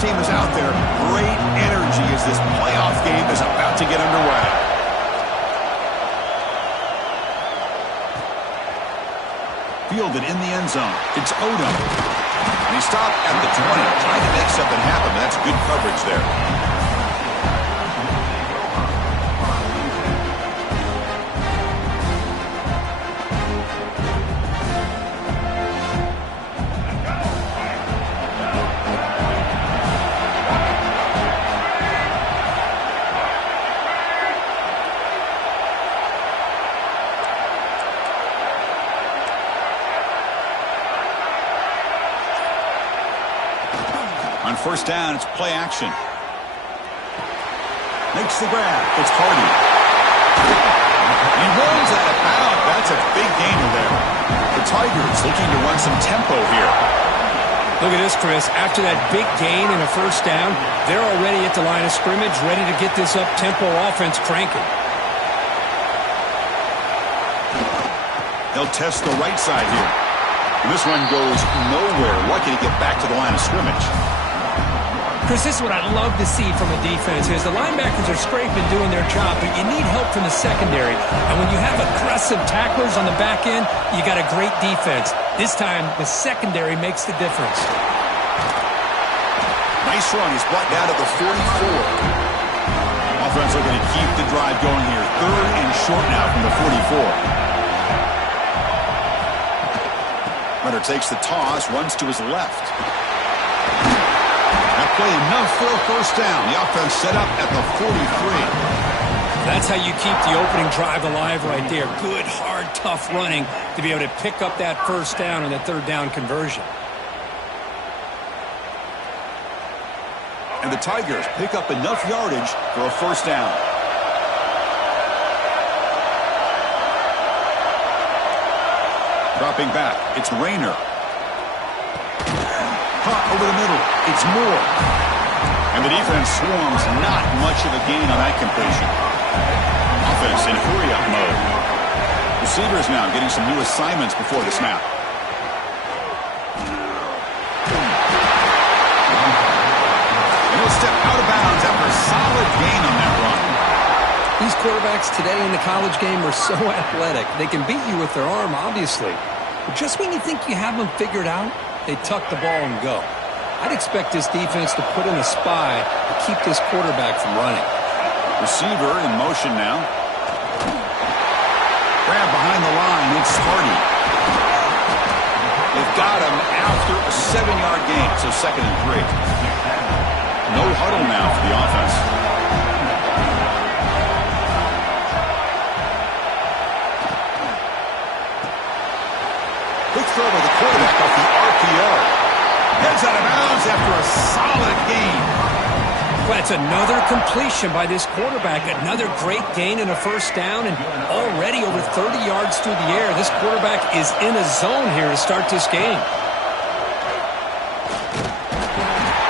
team is out there. Great energy as this playoff game is about to get underway. Fielded in the end zone. It's Odom. And he stopped at the 20, trying to make something happen, but that's good coverage there. On first down, it's play action. Makes the grab. It's Hardy. He rolls out of bounds. That's a big gainer there. The Tigers looking to run some tempo here. Look at this, Chris. After that big gain and a first down, they're already at the line of scrimmage, ready to get this up-tempo offense cranking. They'll test the right side here. And this one goes nowhere. Lucky to get back to the line of scrimmage. Chris, this is what I'd love to see from a defense is the linebackers are scraping, doing their job, but you need help from the secondary. And when you have aggressive tacklers on the back end, you got a great defense. This time, the secondary makes the difference. Nice run. He's brought down to the 44. Offense looking to keep the drive going here. Third and short now from the 44. Runner takes the toss, runs to his left. That play enough for a first down. The offense set up at the 43. That's how you keep the opening drive alive right there. Good, hard, tough running to be able to pick up that first down and the third down conversion. And the Tigers pick up enough yardage for a first down. Dropping back, it's Rayner. Caught over the middle, it's Moore. And the defense swarms, not much of a gain on that completion. Offense in hurry-up mode. Receivers now getting some new assignments before the snap. And he'll step out of bounds after a solid gain on that run. These quarterbacks today in the college game are so athletic. They can beat you with their arm, obviously. But just when you think you have them figured out, they tuck the ball and go. I'd expect this defense to put in a spy to keep this quarterback from running. Receiver in motion now. Grab behind the line. It's Hardy. They've got him after a 7-yard gain, so 2nd and 3. No huddle now for the offense. Quick throw by the quarterback off the RPO. Heads out of bounds after a solid gain. Well, it's another completion by this quarterback. Another great gain and a first down, and already over 30 yards through the air. This quarterback is in a zone here to start this game.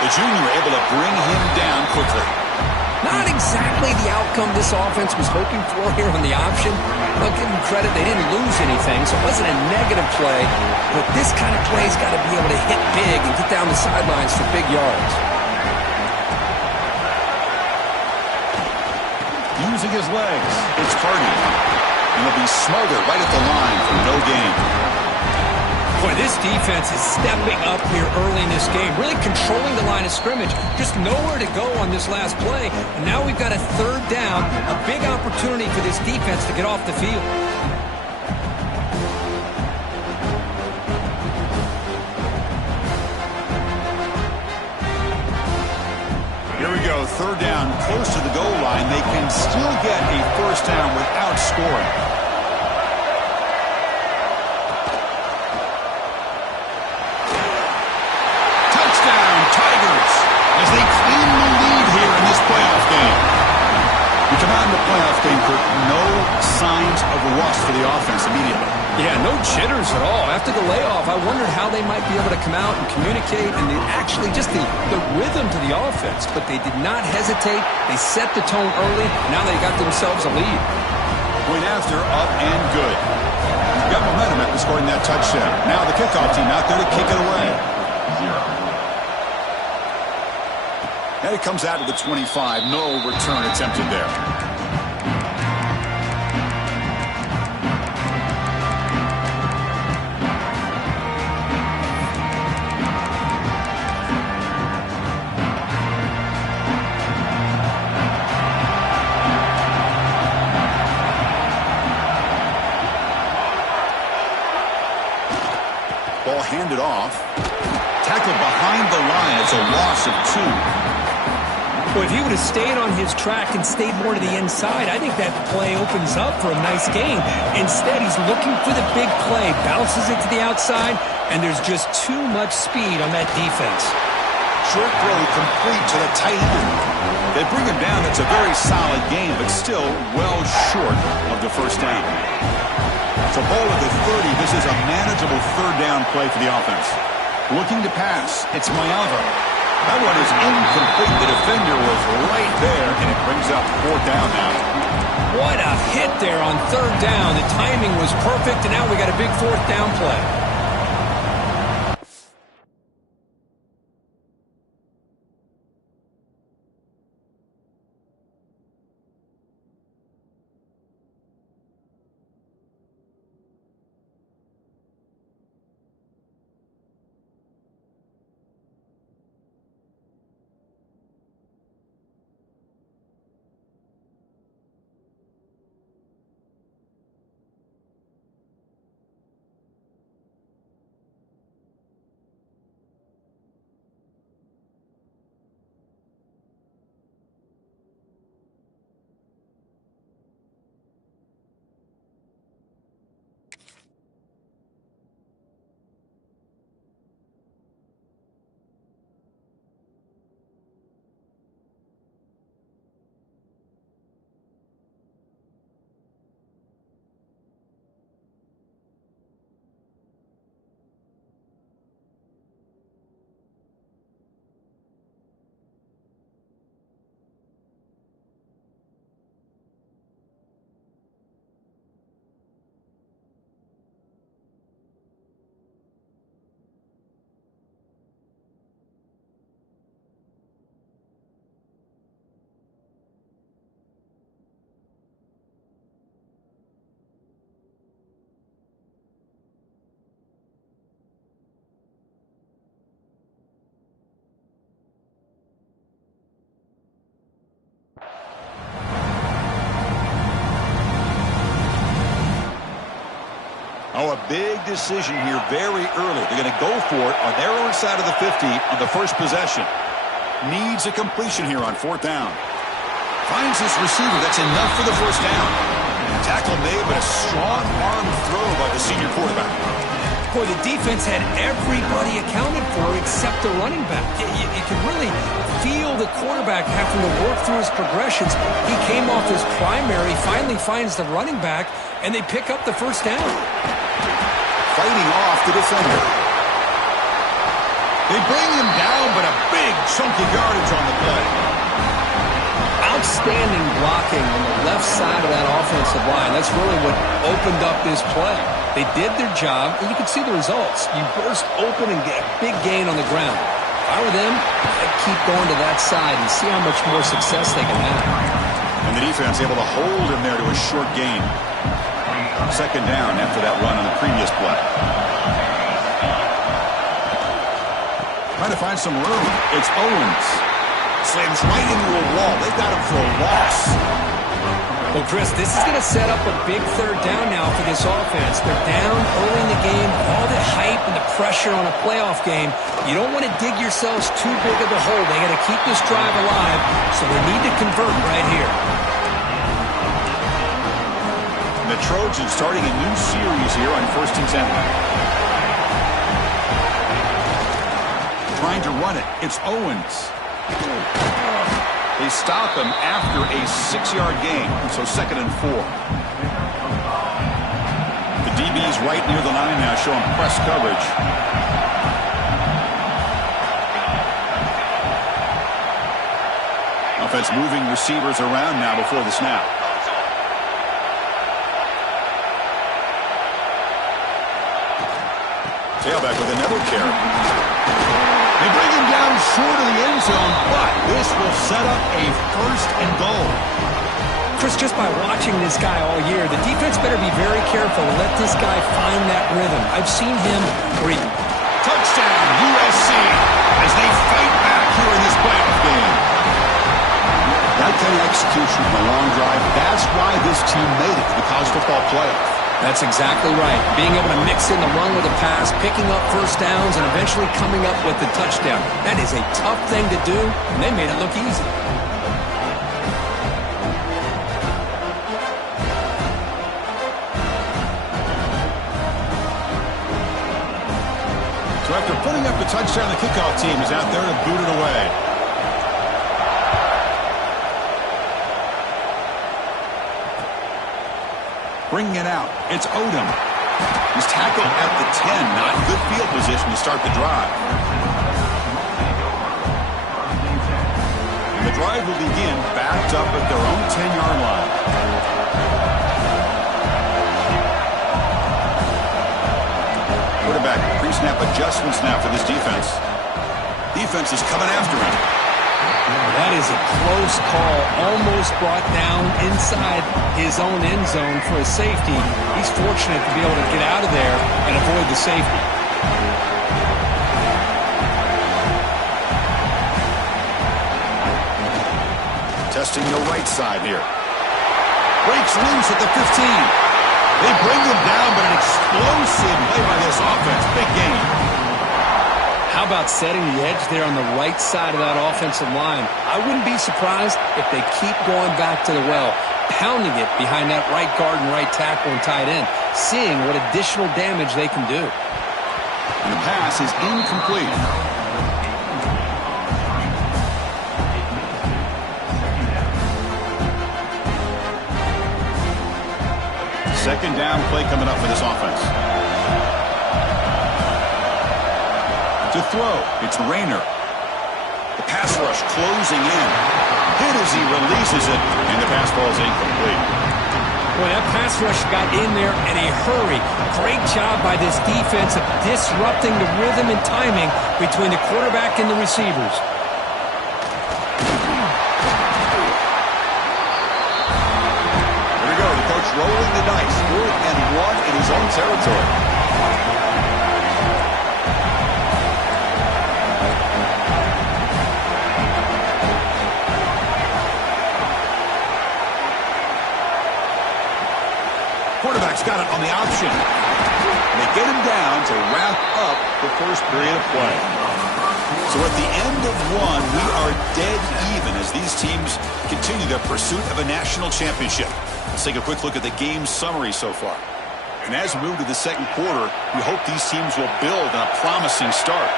The junior able to bring him down quickly. Not exactly the outcome this offense was hoping for here on the option. I'll give them credit, they didn't lose anything, so it wasn't a negative play. But this kind of play's got to be able to hit big and get down the sidelines for big yards. Using his legs, it's Hardy. And he'll be smothered right at the line for no gain. Boy, this defense is stepping up here early in this game, really controlling the line of scrimmage. Just nowhere to go on this last play. And now we've got a third down, a big opportunity for this defense to get off the field. Here we go, third down, close to the goal line. They can still get a first down without scoring. As they claim the lead here in this playoff game. We come out in the playoff game, Kurt, no signs of rust for the offense immediately. Yeah, no jitters at all. After the layoff, I wondered how they might be able to come out and communicate and actually just the rhythm to the offense. But they did not hesitate. They set the tone early. Now they got themselves a lead. Point after, up and good. Got momentum after scoring that touchdown. Now the kickoff team out there to kick it away. And it comes out to the 25. No return attempted there. Ball handed off. Tackled behind the line. It's a loss of 2. Well, if he would have stayed on his track and stayed more to the inside, I think that play opens up for a nice gain. Instead, he's looking for the big play, bounces it to the outside, and there's just too much speed on that defense. Short throw complete to the tight end. They bring him down. That's a very solid game, but still well short of the first down. So ball at the 30. This is a manageable third down play for the offense. Looking to pass. It's Mayava. That one is incomplete. The defender was right there, and it brings up fourth down now. What a hit there on third down. The timing was perfect, and now we got a big fourth down play. Oh, a big decision here very early. They're going to go for it on their own side of the 50 on the first possession. Needs a completion here on fourth down. Finds his receiver. That's enough for the first down. Tackle made, but a strong arm throw by the senior quarterback. Boy, the defense had everybody accounted for except the running back. You could really feel the quarterback having to work through his progressions. He came off his primary, finally finds the running back, and they pick up the first down. Fighting off the defender. They bring him down, but a big chunky yardage on the play. Outstanding blocking on the left side of that offensive line. That's really what opened up this play. They did their job, and you can see the results. You burst open and get a big gain on the ground. If I were them, I'd keep going to that side and see how much more success they can have. And the defense able to hold him there to a short gain. Second down after that run on the previous play. Trying to find some room. It's Owens. Slams right into a wall. They've got him for a loss. Well, Chris, this is going to set up a big third down now for this offense. They're down early in the game. All the hype and the pressure on a playoff game. You don't want to dig yourselves too big of a hole. They got to keep this drive alive, so they need to convert right here. The Trojans starting a new series here on 1st and 10. Trying to run it. It's Owens. They stop him after a 6-yard gain, so 2nd and 4. The DB's right near the line now, showing press coverage. Offense moving receivers around now before the snap. Tailback with another carry. They bring him down short of the end zone, but this will set up a 1st and goal. Chris, just by watching this guy all year, the defense better be very careful to let this guy find that rhythm. I've seen him where he... Touchdown, USC, as they fight back here in this playoff game. That kind of execution from a long drive, that's why this team made it to the college football playoff. That's exactly right. Being able to mix in the run with a pass, picking up first downs, and eventually coming up with the touchdown. That is a tough thing to do, and they made it look easy. So after putting up the touchdown, the kickoff team is out there to boot it away. Bringing it out, it's Odom. He's tackled at the 10, not in good field position to start the drive. And the drive will begin backed up at their own 10-yard line. Quarterback, pre-snap adjustments now for this defense. Defense is coming after him. That is a close call, almost brought down inside his own end zone for a safety. He's fortunate to be able to get out of there and avoid the safety. Testing the right side here. Breaks loose at the 15. They bring him down, but an explosive play by this offense. Big game. How about setting the edge there on the right side of that offensive line? I wouldn't be surprised if they keep going back to the well, pounding it behind that right guard and right tackle and tight end, seeing what additional damage they can do. And the pass is incomplete. Second down play coming up for this offense. To throw, it's Rayner. The pass rush closing in. Hit as he releases it, and the pass ball is incomplete. Boy, that pass rush got in there in a hurry. Great job by this defense of disrupting the rhythm and timing between the quarterback and the receivers. Here we go, the coach rolling the dice. 4th and 1 in his own territory. Quarterback's got it on the option. And they get him down to wrap up the first period of play. So at the end of one, we are dead even as these teams continue their pursuit of a national championship. Let's take a quick look at the game summary so far. And as we move to the second quarter, we hope these teams will build on a promising start.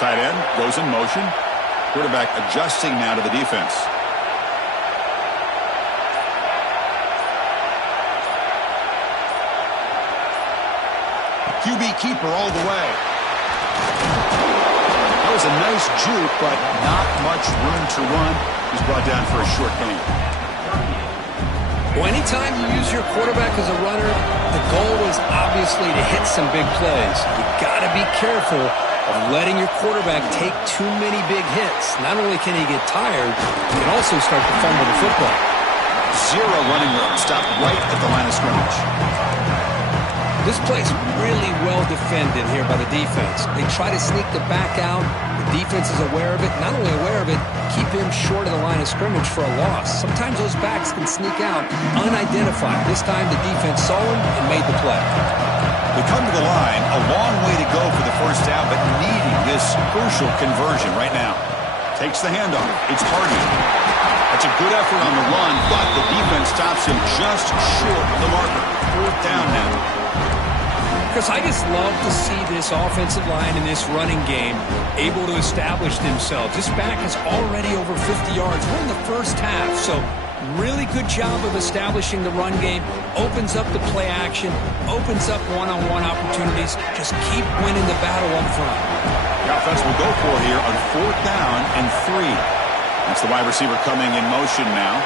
Tight end goes in motion. Quarterback adjusting now to the defense. QB keeper all the way. That was a nice juke, but not much room to run. He's brought down for a short gain. Well, anytime you use your quarterback as a runner, the goal is obviously to hit some big plays. You got to be careful of letting your quarterback take too many big hits. Not only can he get tired, he can also start to fumble the football. Zero running room, stopped right at the line of scrimmage. This play's really well defended here by the defense. They try to sneak the back out. The defense is aware of it. Not only aware of it, keep him short of the line of scrimmage for a loss. Sometimes those backs can sneak out unidentified. This time the defense saw him and made the play. We come to the line, a long way to go for the first down, but needing this crucial conversion right now. Takes the handoff. It's Hardy. That's a good effort on the run, but the defense stops him just short of the marker. 4th down now. Because I just love to see this offensive line in this running game able to establish themselves. This back is already over 50 yards. We're in the first half, so really good job of establishing the run game. Opens up the play action, opens up one-on-one opportunities. Just keep winning the battle up front. The offense will go for here on 4th down and 3. That's the wide receiver coming in motion now.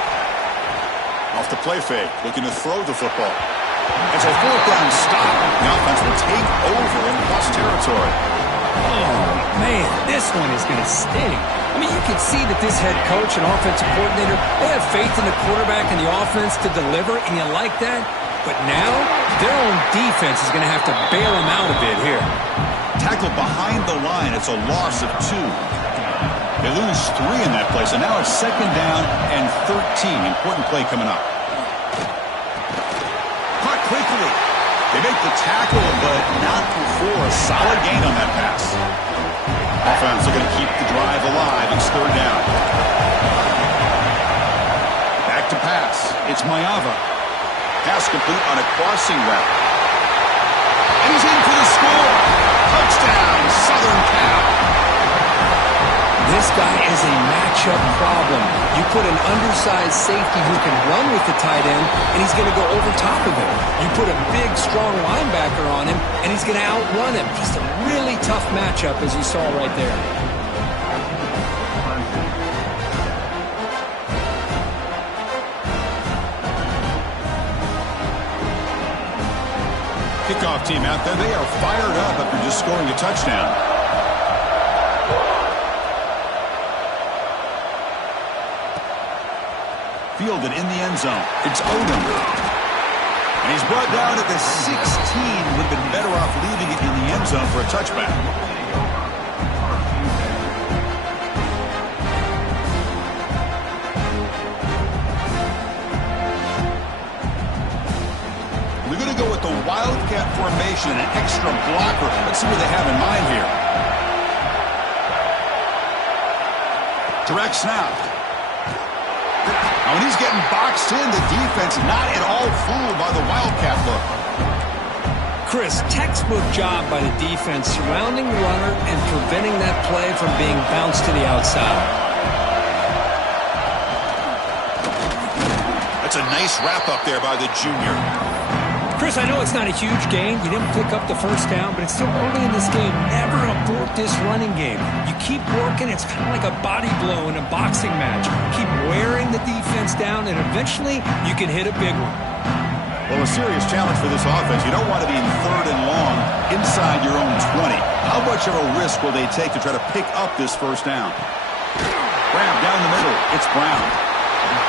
Off the play fake, looking to throw the football. It's a fourth down stop. The offense will take over in plus territory. Oh, man, this one is going to sting. I mean, you can see that this head coach and offensive coordinator, they have faith in the quarterback and the offense to deliver, and you like that. But now, their own defense is going to have to bail them out a bit here. Tackled behind the line. It's a loss of 2. They lose 3 in that play, so now it's second down and 13. Important play coming up. Caught quickly. They make the tackle, but not before a solid gain on that pass. Offense are going to keep the drive alive. It's third down. Back to pass. It's Mayava. Pass complete on a crossing route. And he's in for the score. Touchdown, Southern Cal. This guy is a matchup problem. You put an undersized safety who can run with the tight end, and he's going to go over top of him. You put a big, strong linebacker on him, and he's going to outrun him. Just a really tough matchup, as you saw right there. Kickoff team out there. They are fired up after just scoring a touchdown. Fielded in the end zone. It's Odom. And he's brought down at the 16. Would have been better off leaving it in the end zone for a touchback. We're going to go with the Wildcat formation, an extra blocker. Let's see what they have in mind here. Direct snap. When he's getting boxed in, the defense not at all fooled by the Wildcat look. Chris, textbook job by the defense surrounding the runner and preventing that play from being bounced to the outside. That's a nice wrap up there by the junior. Chris, I know it's not a huge gain. You didn't pick up the first down, but it's still early in this game. Never abort this running game. You keep working. It's kind of like a body blow in a boxing match. Keep wearing the defense down, and eventually you can hit a big one. Well, a serious challenge for this offense. You don't want to be in third and long inside your own 20. How much of a risk will they take to try to pick up this first down? Grab down the middle. It's Brown.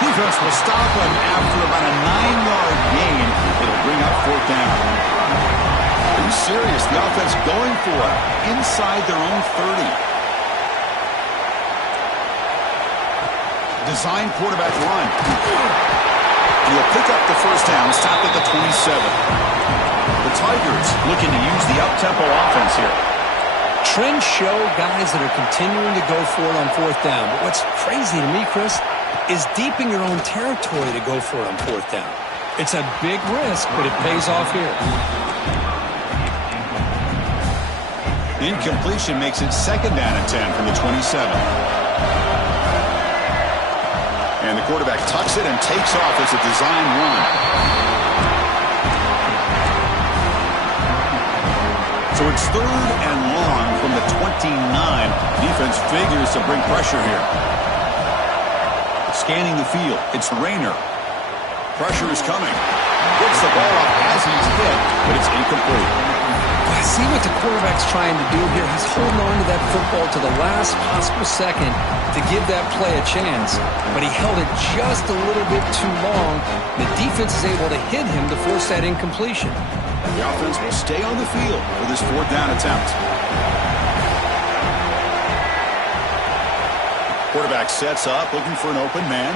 Defense will stop him after about a 9-yard gain. It'll bring up fourth down. Are you serious? The offense going for it inside their own 30. Design quarterback run. He'll pick up the first down, stop at the 27. The Tigers looking to use the up-tempo offense here. Trends show guys that are continuing to go for it on fourth down. But what's crazy to me, Chris, is deep in your own territory to go for it on fourth down. It's a big risk, but it pays off here. Incompletion makes it second down and 10 from the 27. And the quarterback tucks it and takes off as a design run. So it's third and long from the 29. Defense figures to bring pressure here. Scanning the field. It's Rayner. Pressure is coming. Gets the ball up as he's hit, but it's incomplete. I see what the quarterback's trying to do here. He's holding on to that football to the last possible second to give that play a chance. But he held it just a little bit too long. The defense is able to hit him to force that incompletion. The offense will stay on the field for this fourth down attempt. Quarterback sets up, looking for an open man.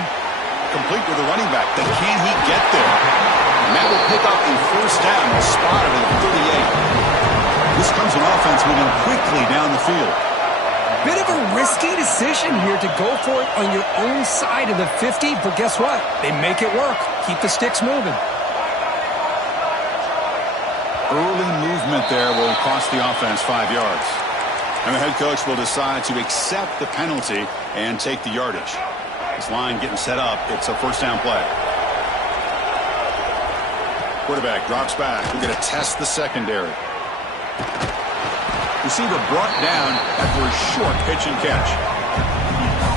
Complete with the running back. Then can he get there? And that will pick up the first down. Spotted at 38. This comes an offense moving quickly down the field. Bit of a risky decision here to go for it on your own side of the 50, but guess what? They make it work. Keep the sticks moving. Early movement there will cost the offense 5 yards. And the head coach will decide to accept the penalty and take the yardage. This line getting set up. It's a first down play. Quarterback drops back. We're going to test the secondary. Receiver brought down after a short pitch and catch.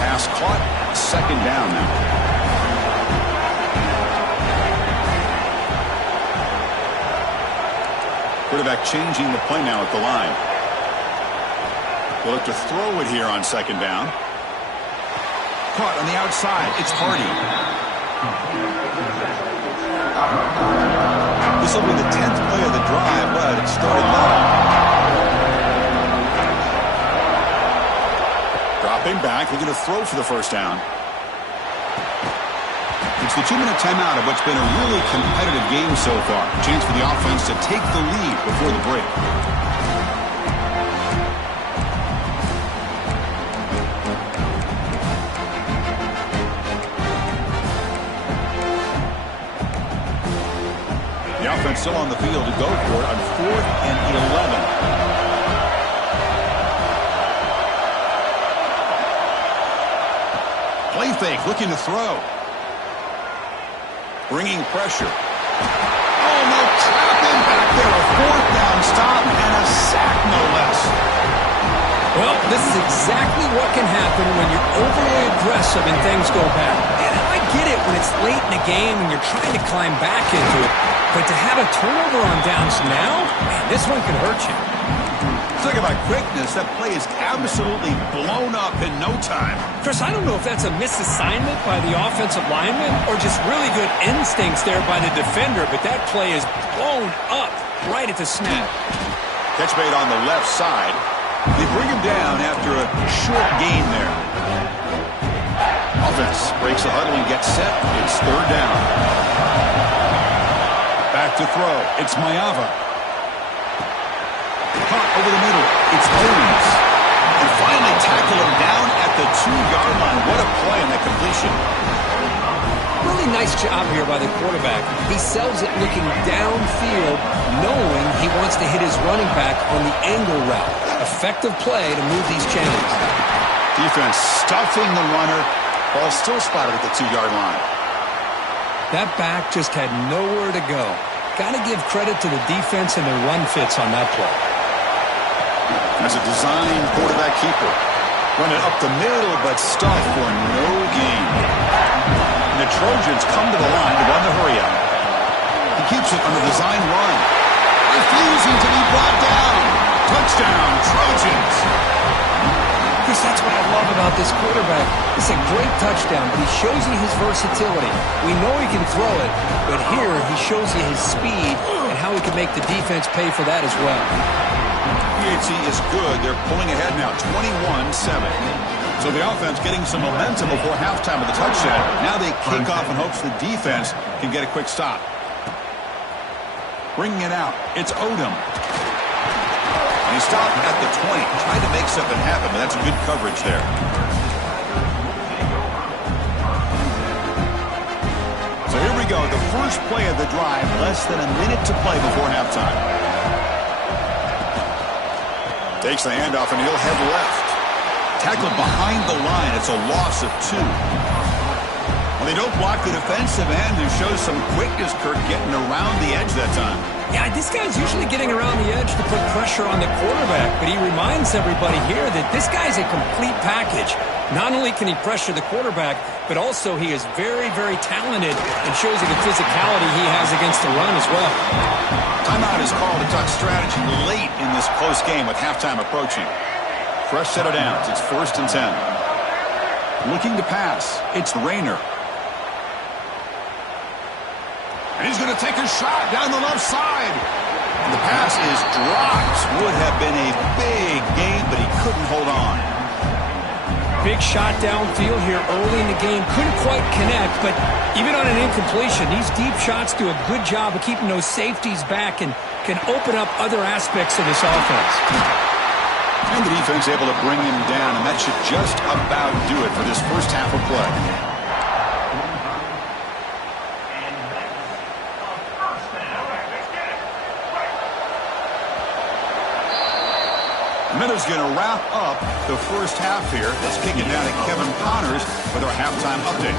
Pass caught. Second down now. Quarterback changing the play now at the line. They'll look to throw it here on second down. Caught on the outside. It's Hardy. This will be the 10th play of the drive, but it started well. Dropping back, looking to throw for the first down. It's the 2-minute timeout of what's been a really competitive game so far. Chance for the offense to take the lead before the break. The offense still on the field to go for it on 4th and 11. Play fake, looking to throw. Bringing pressure. Oh, no, trapping back there. A 4th down stop and a sack, no less. Well, this is exactly what can happen when you're overly aggressive and things go bad. And I get it when it's late in the game and you're trying to climb back into it. But to have a turnover on downs now, man, this one could hurt you. Talk about quickness. That play is absolutely blown up in no time. Chris, I don't know if that's a misassignment by the offensive lineman or just really good instincts there by the defender, but that play is blown up right at the snap. Catch made on the left side. They bring him down after a short gain there. Offense breaks the huddle and gets set. It's 3rd down. Back to throw. It's Mayava. Caught over the middle. It's Owens. And finally tackle him down at the 2-yard line. What a play on that completion. Really nice job here by the quarterback. He sells it looking downfield, knowing he wants to hit his running back on the angle route. Effective play to move these chains. Defense stuffing the runner. Ball still spotted at the 2-yard line. That back just had nowhere to go. Got to give credit to the defense and their run fits on that play. As a design quarterback keeper. Run it up the middle, but stuffed for no gain. And the Trojans come to the line to run the hurry up. He keeps it on the design run. Refusing to be brought down. Touchdown, Trojans. Chris, that's what I love about this quarterback. It's a great touchdown, but he shows you his versatility. We know he can throw it, but here he shows you his speed and how he can make the defense pay for that as well. PHC is good. They're pulling ahead now, 21-7. So the offense getting some momentum before halftime with the touchdown. Now they kick off in hopes the defense can get a quick stop. Bringing it out. It's Odom. And he stopped at the 20. Tried to make something happen, but that's a good coverage there. So here we go. The first play of the drive. Less than a minute to play before halftime. Takes the handoff, and he'll head left. Tackled behind the line. It's a loss of 2. Well, they don't block the defensive end and shows some quickness, Kirk, getting around the edge that time. Yeah, this guy's usually getting around the edge to put pressure on the quarterback, but he reminds everybody here that this guy's a complete package. Not only can he pressure the quarterback, but also he is very, very talented and shows you the physicality he has against the run as well. Timeout is called to talk strategy late in this close game with halftime approaching. Fresh set of downs. It's 1st and 10. Looking to pass. It's Rayner. And he's going to take a shot down the left side. And the pass is dropped. Would have been a big game, but he couldn't hold on. Big shot downfield here early in the game. Couldn't quite connect, but even on an incompletion, these deep shots do a good job of keeping those safeties back and can open up other aspects of this offense. And the defense able to bring him down, and that should just about do it for this first half of play. Miller's going to wrap up the first half here. Let's kick it down to Kevin Connors with our halftime update.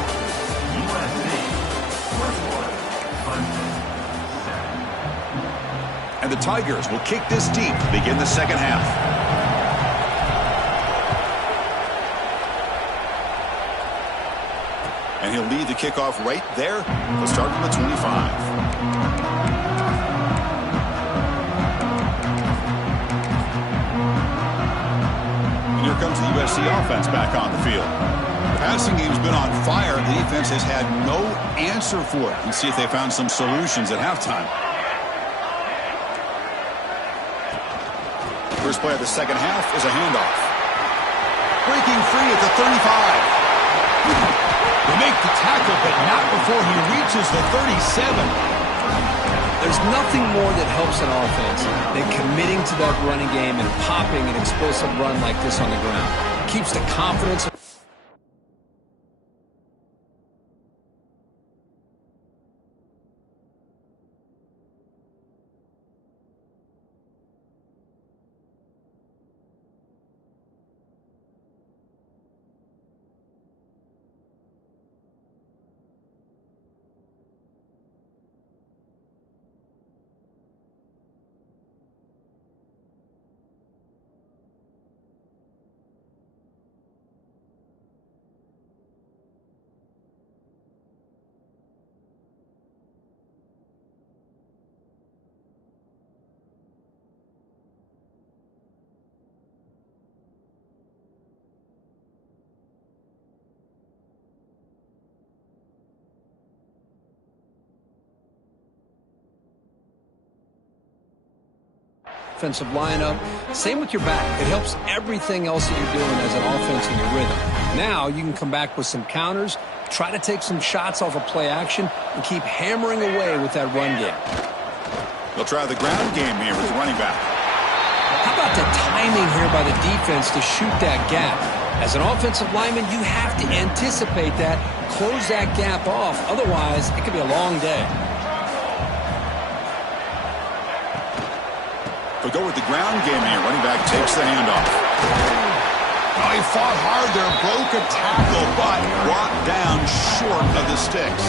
And the Tigers will kick this deep to begin the second half. And he'll lead the kickoff right there. He'll start from the 25. the offense back on the field. The passing game's been on fire. The defense has had no answer for it. Let's see if they found some solutions at halftime. First play of the second half is a handoff. Breaking free at the 35. They make the tackle, but not before he reaches the 37. There's nothing more that helps an offense than committing to that running game and popping an explosive run like this on the ground. It keeps the confidence. Offensive lineup. Same with your back. It helps everything else that you're doing as an offense in your rhythm. Now you can come back with some counters, try to take some shots off of play action, and keep hammering away with that run game. They'll try the ground game here with the running back. How about the timing here by the defense to shoot that gap? As an offensive lineman, you have to anticipate that, close that gap off. Otherwise, it could be a long day. They'll go with the ground game here. Running back takes the handoff. Oh, he fought hard there, broke a tackle, but brought down short of the sticks.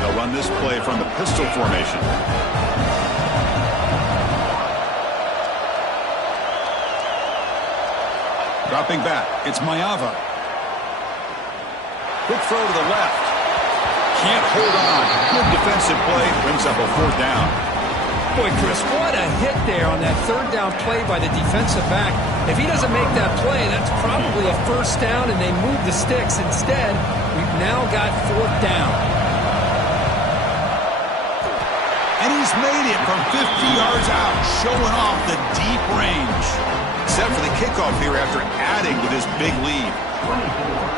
They'll run this play from the pistol formation. Dropping back, it's Mayava. Quick throw to the left. Can't hold on. Good defensive play. Brings up a fourth down. Boy, Chris, what a hit there on that third down play by the defensive back. If he doesn't make that play, that's probably a first down, and they move the sticks. Instead, we've now got fourth down. And he's made it from 50 yards out, showing off the deep range. Set for the kickoff here after adding with his big lead.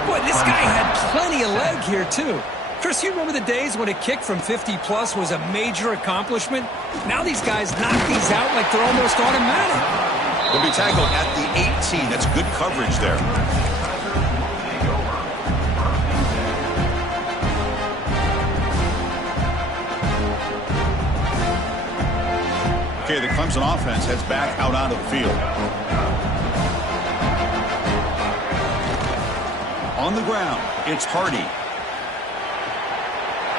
Boy, this guy had plenty of leg here, too. Chris, you remember the days when a kick from 50-plus was a major accomplishment? Now these guys knock these out like they're almost automatic. They'll be tackled at the 18. That's good coverage there. Okay, the Clemson offense heads back out onto the field. On the ground, it's Hardy.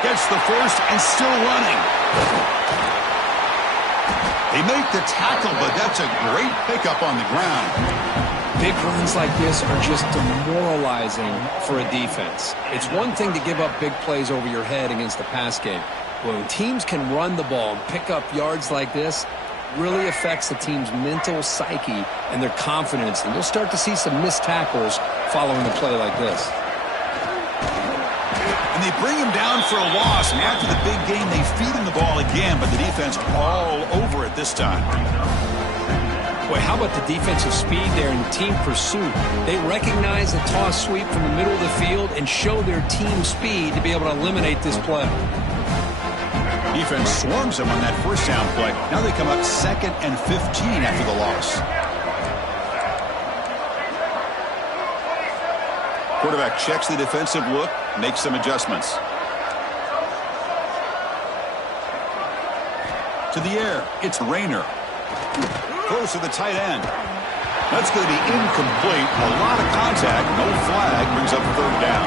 Gets the first and still running. They make the tackle, but that's a great pickup on the ground. Big runs like this are just demoralizing for a defense. It's one thing to give up big plays over your head against the pass game. When teams can run the ball and pick up yards like this, really affects the team's mental psyche and their confidence. And you'll start to see some missed tackles following a play like this. And they bring him down for a loss, and after the big game, they feed him the ball again, but the defense all over it this time. Boy, how about the defensive speed there in team pursuit? They recognize the toss sweep from the middle of the field and show their team speed to be able to eliminate this play. Defense swarms them on that first down play. Now they come up 2nd and 15 after the loss. Quarterback checks the defensive look, makes some adjustments. To the air, it's Rayner. Close to the tight end. That's going to be incomplete. A lot of contact, no flag, brings up third down.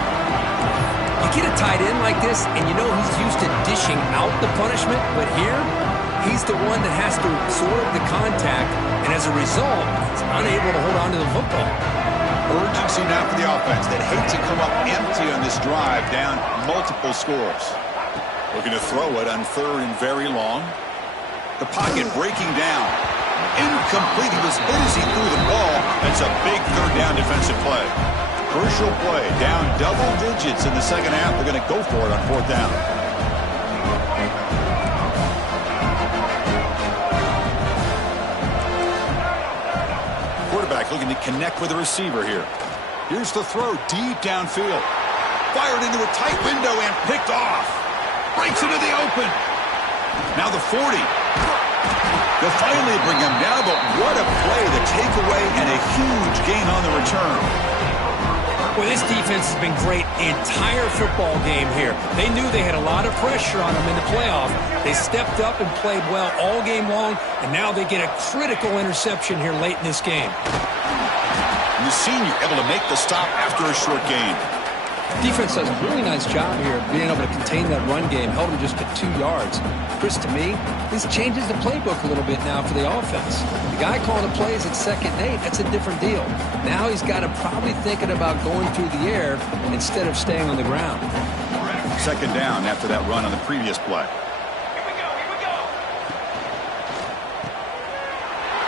You get a tight end like this, and you know he's used to dishing out the punishment, but here, he's the one that has to absorb the contact, and as a result, he's unable to hold on to the football. Urgency now for the offense. They'd hate to come up empty on this drive, down multiple scores. Looking to throw it on 3rd and very long. The pocket breaking down. Incomplete. He was hit as he threw the ball. That's a big third down defensive play. Crucial play. Down double digits in the second half. They're going to go for it on fourth down. Quarterback looking to connect with the receiver here. Here's the throw deep downfield. Fired into a tight window and picked off. Breaks into the open. Now the 40. They'll finally bring him down, but what a play, the takeaway, and a huge gain on the return. Well, this defense has been great the entire football game here. They knew they had a lot of pressure on them in the playoff. They stepped up and played well all game long, and now they get a critical interception here late in this game. And the senior able to make the stop after a short gain. Defense does a really nice job here of being able to contain that run game, held him just to 2 yards. Chris, to me, this changes the playbook a little bit now for the offense. The guy calling the plays at 2nd and 8, that's a different deal. Now he's got to probably thinking about going through the air instead of staying on the ground. 2nd down after that run on the previous play.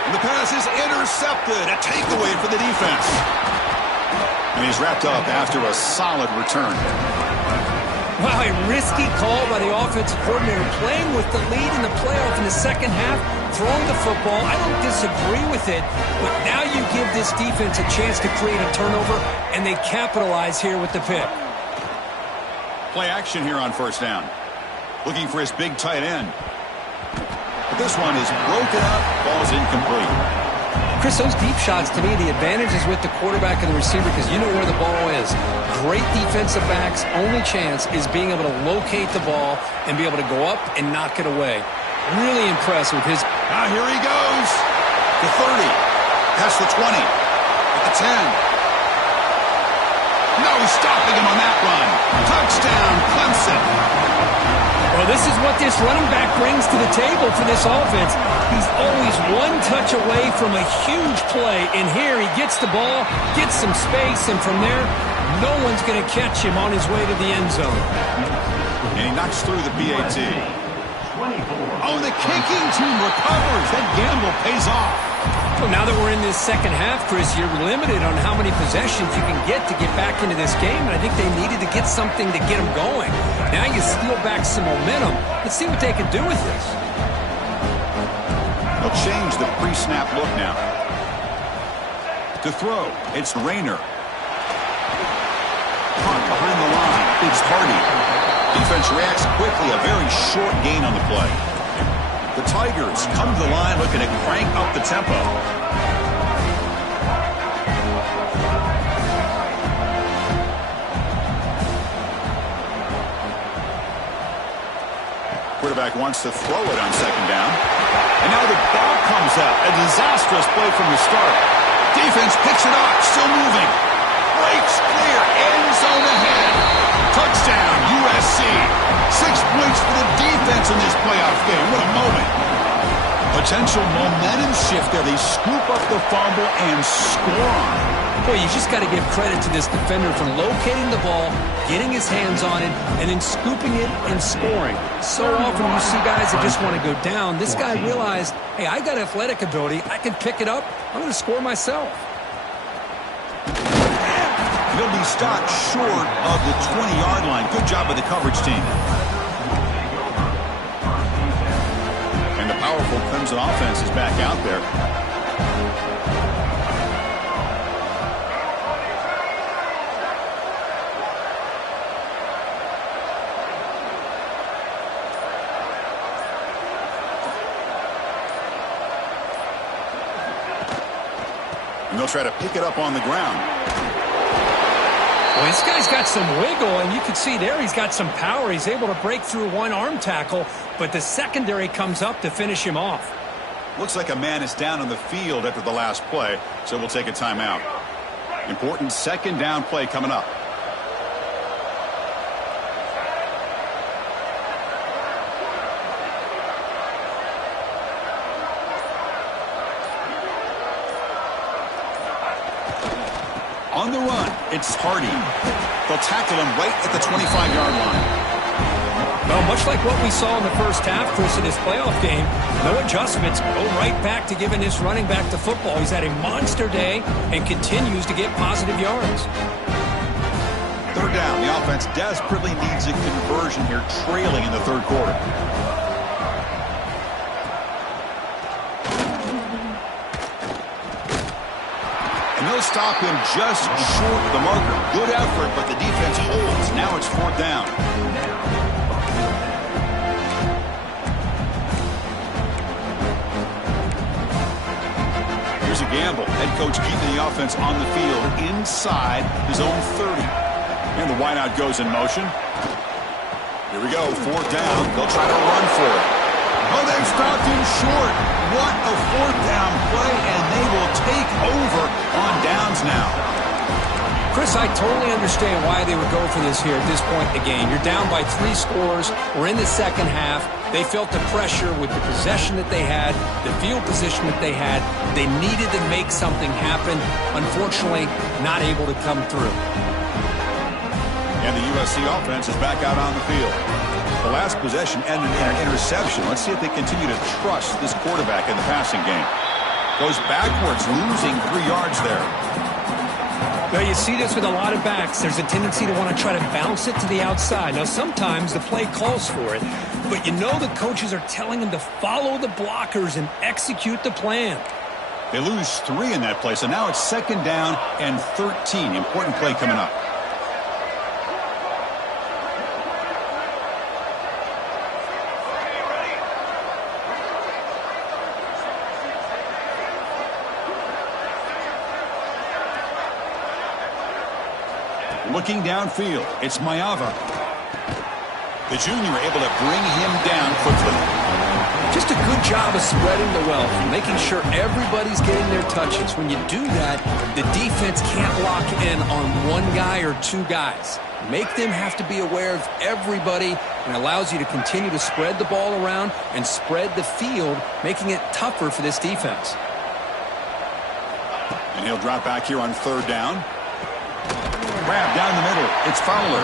And the pass is intercepted. A takeaway for the defense. And he's wrapped up after a solid return. Wow, a risky call by the offensive coordinator, playing with the lead in the playoff in the second half, throwing the football. I don't disagree with it, but now you give this defense a chance to create a turnover, and they capitalize here with the pick. Play action here on 1st down. Looking for his big tight end. But this one is broken up, ball's incomplete. Chris, those deep shots, to me, the advantage is with the quarterback and the receiver because you know where the ball is. Great defensive backs' only chance is being able to locate the ball and be able to go up and knock it away. Really impressed with his... Now here he goes. The 30. Past the 20. At the 10. No, he's stopping him on that run. Touchdown, Clemson. Well, this is what this running back brings to the table for this offense. He's always one touch away from a huge play. And here he gets the ball, gets some space, and from there, no one's going to catch him on his way to the end zone. And he knocks through the PAT. Oh, the kicking team recovers. That gamble pays off. Well, now that we're in this second half, Chris, you're limited on how many possessions you can get to get back into this game, and I think they needed to get something to get them going. Now you steal back some momentum. Let's see what they can do with this. They'll change the pre-snap look now. To throw, it's Rayner. Caught behind the line, it's Hardy. Defense reacts quickly, a very short gain on the play. The Tigers come to the line looking to crank up the tempo. Quarterback wants to throw it on 2nd down. And now the ball comes out. A disastrous play from the start. Defense picks it up, still moving. Breaks clear, end zone ahead. Touchdown, USC. 6 points for the defense in this playoff game. What a moment. Potential momentum shift there. They scoop up the fumble and score on it. Boy, you just got to give credit to this defender for locating the ball, getting his hands on it, and then scooping it and scoring. So often you see guys that just want to go down. This guy realized, hey, I got athletic ability. I can pick it up. I'm going to score myself. He'll be stopped short of the 20-yard line. Good job by the coverage team. And the powerful Clemson offense is back out there. And they'll try to pick it up on the ground. Well, this guy's got some wiggle, and you can see there he's got some power. He's able to break through one arm tackle, but the secondary comes up to finish him off. Looks like a man is down on the field after the last play, so we'll take a timeout. Important 2nd down play coming up. On the run, it's Hardy. They'll tackle him right at the 25-yard line. Well, much like what we saw in the first half, Chris, in this playoff game, no adjustments. Go right back to giving this running back the football. He's had a monster day and continues to get positive yards. Third down. The offense desperately needs a conversion here, trailing in the third quarter. And they'll stop him just short of the marker. Good effort, but the defense holds. Now it's fourth down. Here's a gamble. Head coach keeping the offense on the field inside his own 30. And the wideout goes in motion. Here we go, fourth down. They'll try to run for it. Oh, they've stopped him short. What a fourth down play, and they will take over on downs now. Chris, I totally understand why they would go for this here at this point in the game. You're down by 3 scores. We're in the second half. They felt the pressure with the possession that they had, the field position that they had. They needed to make something happen. Unfortunately, not able to come through. And the USC offense is back out on the field. The last possession ended in an interception. Let's see if they continue to trust this quarterback in the passing game. Goes backwards, losing 3 yards there. Well, you see this with a lot of backs. There's a tendency to want to try to bounce it to the outside. Now, sometimes the play calls for it, but you know the coaches are telling them to follow the blockers and execute the plan. They lose 3 in that play, so now it's second down and 13. Important play coming up. Looking downfield, it's Mayava. The junior able to bring him down quickly. Just a good job of spreading the wealth, making sure everybody's getting their touches. When you do that, the defense can't lock in on one guy or 2 guys. Make them have to be aware of everybody, and allows you to continue to spread the ball around and spread the field, making it tougher for this defense. And he'll drop back here on third down. Grab down the middle. It's Fowler.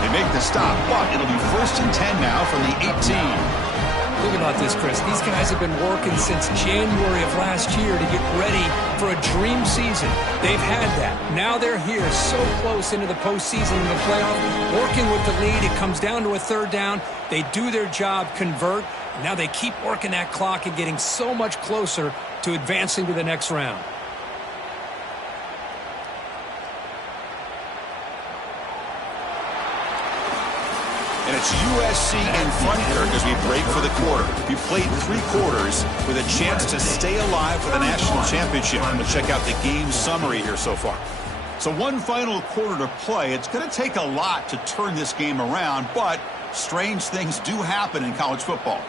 They make the stop, but it'll be first and 10 now from the 18. Think about this, Chris. These guys have been working since January of last year to get ready for a dream season. They've had that. Now they're here so close into the postseason and the playoff, working with the lead. It comes down to a third down. They do their job, convert. And now they keep working that clock and getting so much closer to advancing to the next round. And it's USC in front here as we break for the quarter. We've played 3 quarters with a chance to stay alive for the national championship. Let's check out the game summary here so far. So one final quarter to play. It's going to take a lot to turn this game around, but strange things do happen in college football.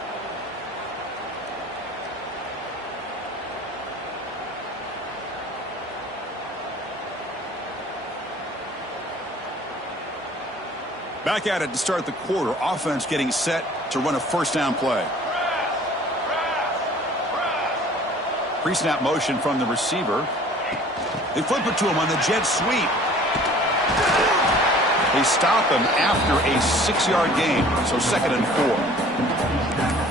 Back at it to start the quarter. Offense getting set to run a first down play. Pre-snap motion from the receiver. They flip it to him on the jet sweep. They stop him after a 6-yard gain, so second and 4.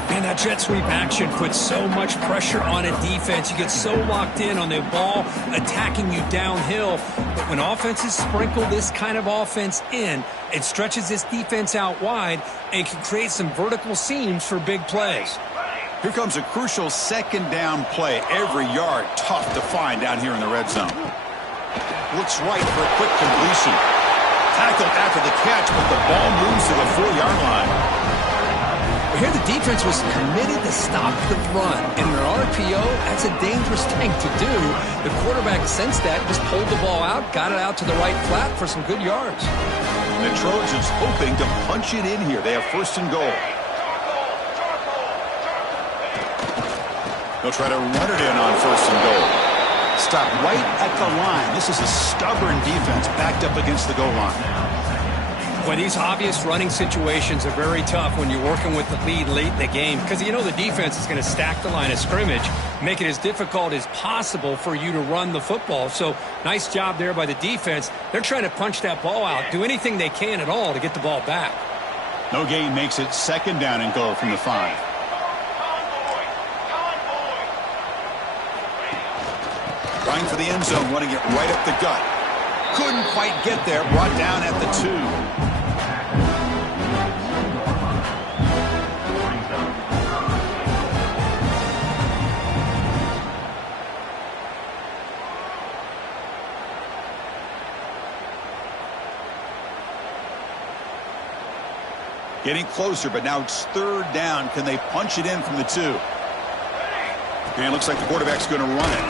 And that jet sweep action puts so much pressure on a defense. You get so locked in on the ball attacking you downhill. But when offenses sprinkle this kind of offense in, it stretches this defense out wide and can create some vertical seams for big plays. Here comes a crucial second down play. Every yard tough to find down here in the red zone. Looks right for a quick completion. Tackled after the catch, but the ball moves to the 4-yard line. Here the defense was committed to stop the run. In an RPO, that's a dangerous thing to do. The quarterback sensed that, just pulled the ball out, got it out to the right flat for some good yards. And the Trojans hoping to punch it in here. They have first and goal. They'll try to run it in on first and goal. Stop right at the line. This is a stubborn defense backed up against the goal line. Well, these obvious running situations are very tough when you're working with the lead late in the game because you know the defense is going to stack the line of scrimmage, make it as difficult as possible for you to run the football. So nice job there by the defense. They're trying to punch that ball out, do anything they can at all to get the ball back. No gain makes it 2nd down and goal from the 5. Trying for the end zone, running it right up the gut. Couldn't quite get there, brought down at the 2. Getting closer, but now it's 3rd down. Can they punch it in from the 2? And it looks like the quarterback's going to run it.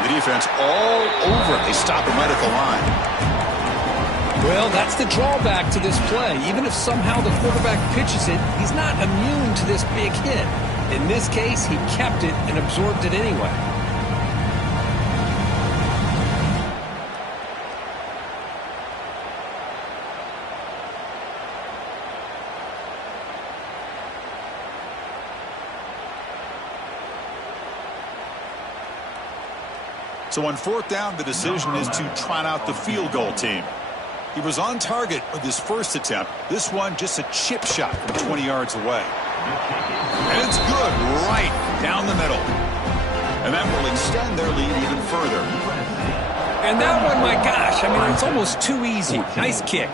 The defense all over it. They stop him right at the line. Well, that's the drawback to this play. Even if somehow the quarterback pitches it, he's not immune to this big hit. In this case, he kept it and absorbed it anyway. So on 4th down, the decision is to trot out the field goal team. He was on target with his first attempt. This one just a chip shot from 20 yards away. And it's good right down the middle. And that will extend their lead even further. And that one, my gosh, I mean, it's almost too easy. Nice kick.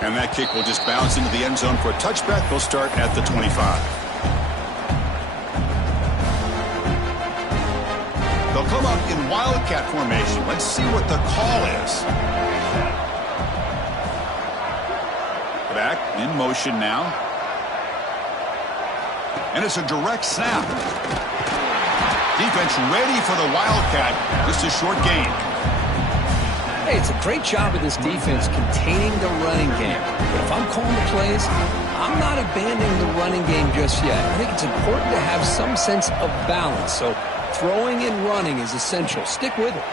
And that kick will just bounce into the end zone for a touchback. They'll start at the 25. They'll come up in wildcat formation. Let's see what the call is. Back in motion now. And it's a direct snap. Defense ready for the wildcat. Just a short gain. Hey, it's a great job of this defense containing the running game. But if I'm calling the plays, I'm not abandoning the running game just yet. I think it's important to have some sense of balance. So throwing and running is essential. Stick with it.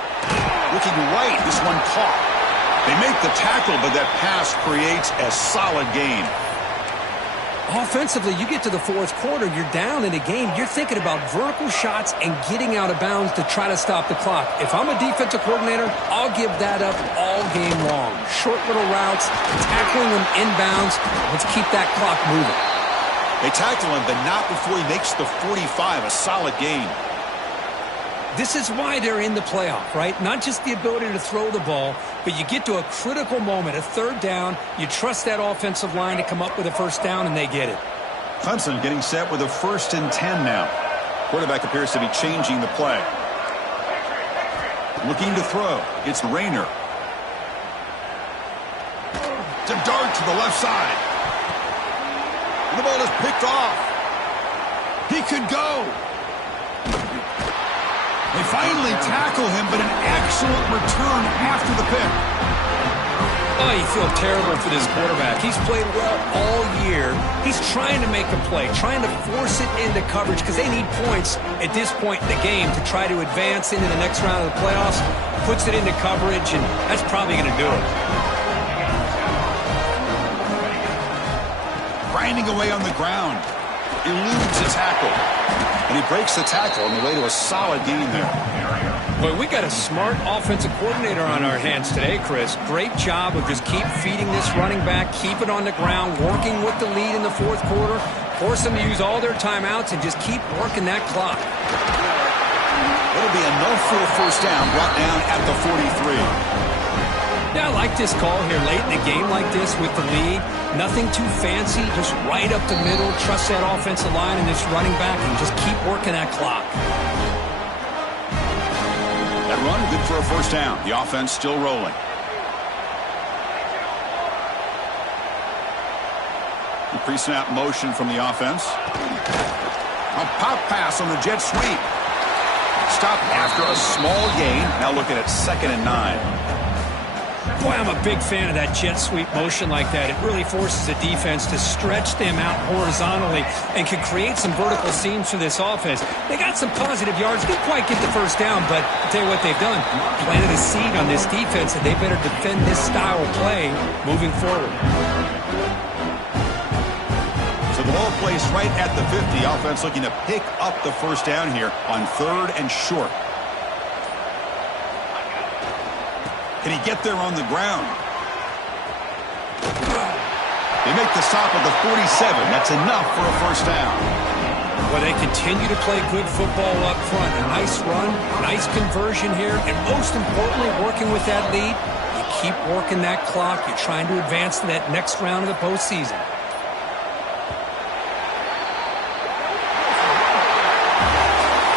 Looking right, this one caught. They make the tackle, but that pass creates a solid gain. Offensively, you get to the 4th quarter, you're down in a game. You're thinking about vertical shots and getting out of bounds to try to stop the clock. If I'm a defensive coordinator, I'll give that up all game long. Short little routes, tackling them inbounds. Let's keep that clock moving. They tackle him, but not before he makes the 45, a solid gain. This is why they're in the playoff, right? Not just the ability to throw the ball, but you get to a critical moment, a 3rd down. You trust that offensive line to come up with a 1st down, and they get it. Clemson getting set with a 1st and 10 now. Quarterback appears to be changing the play. Looking to throw. It's Rayner. To dart to the left side. And the ball is picked off. He could go. They finally tackle him, but an excellent return after the pick. Oh, you feel terrible for this quarterback. He's played well all year. He's trying to make a play, trying to force it into coverage because they need points at this point in the game to try to advance into the next round of the playoffs. Puts it into coverage, and that's probably going to do it. Grinding away on the ground. Eludes the tackle. And he breaks the tackle on the way to a solid gain there. Boy, we got a smart offensive coordinator on our hands today, Chris. Great job of just keep feeding this running back, keep it on the ground, working with the lead in the 4th quarter, force them to use all their timeouts, and just keep working that clock. It'll be enough for a 1st down, brought down at the 43. Yeah, I like this call here late in a game like this with the lead. Nothing too fancy, just right up the middle. Trust that offensive line and this running back and just keep working that clock. That run, good for a 1st down. The offense still rolling. The pre-snap motion from the offense. A pop pass on the jet sweep. Stop after a small gain. Now looking at 2nd and 9. Boy, I'm a big fan of that jet sweep motion like that. It really forces the defense to stretch them out horizontally and can create some vertical seams for this offense. They got some positive yards. Didn't quite get the 1st down, but I'll tell you what they've done. Planted a seed on this defense, and they better defend this style of play moving forward. So the ball placed right at the 50. Offense looking to pick up the 1st down here on 3rd and short. Can he get there on the ground? They make the stop at the 47. That's enough for a first down. Well, they continue to play good football up front. A nice run, nice conversion here, and most importantly, working with that lead, you keep working that clock. You're trying to advance to that next round of the postseason.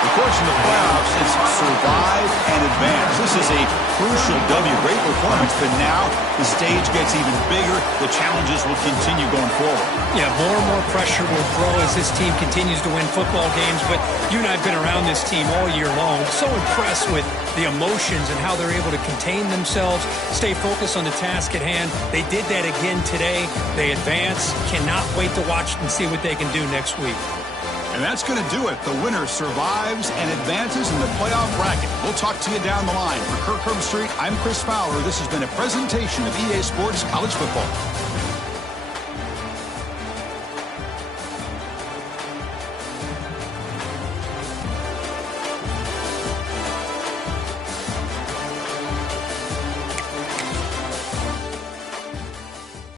The course in the playoffs is survive and advance. This is a crucial W. Great performance, but now the stage gets even bigger. The challenges will continue going forward. Yeah, more and more pressure will grow as this team continues to win football games. But you and I have been around this team all year long. So impressed with the emotions and how they're able to contain themselves, stay focused on the task at hand. They did that again today. They advance. Cannot wait to watch and see what they can do next week. And that's going to do it. The winner survives and advances in the playoff bracket. We'll talk to you down the line. For Kirk Herbstreit, I'm Chris Fowler. This has been a presentation of EA Sports College Football.